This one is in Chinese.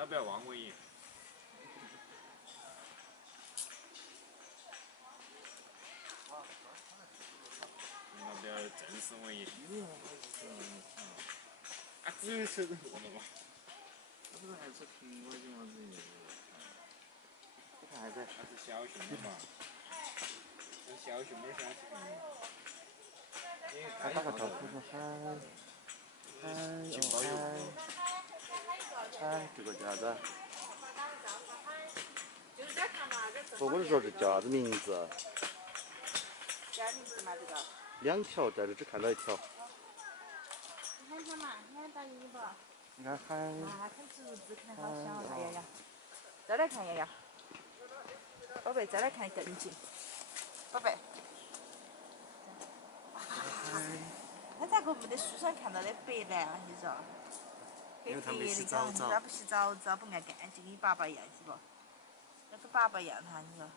要不要王伟爷？要不要正式伟爷？啊，只是人了嘛。他不是还吃苹果的嘛？这个还在。他是小熊的嘛？这小熊没想吃苹果。他打个招呼说嗨，嗨哦嗨，嗨，这个叫啥子？我跟你说这叫啥子名字？啥名字嘛这个2条在这只看到1条。你喊他嘛，喊到你不？你看嗨。啊，看竹子看好小啊，瑶瑶。再来看瑶瑶。宝贝，再来看更近。宝贝。他咋个没得书上看到的白蓝啊？你说？因为他没洗你澡澡。咋不洗澡澡不爱干净，跟你爸爸一样是不？要跟爸爸一样他，你说？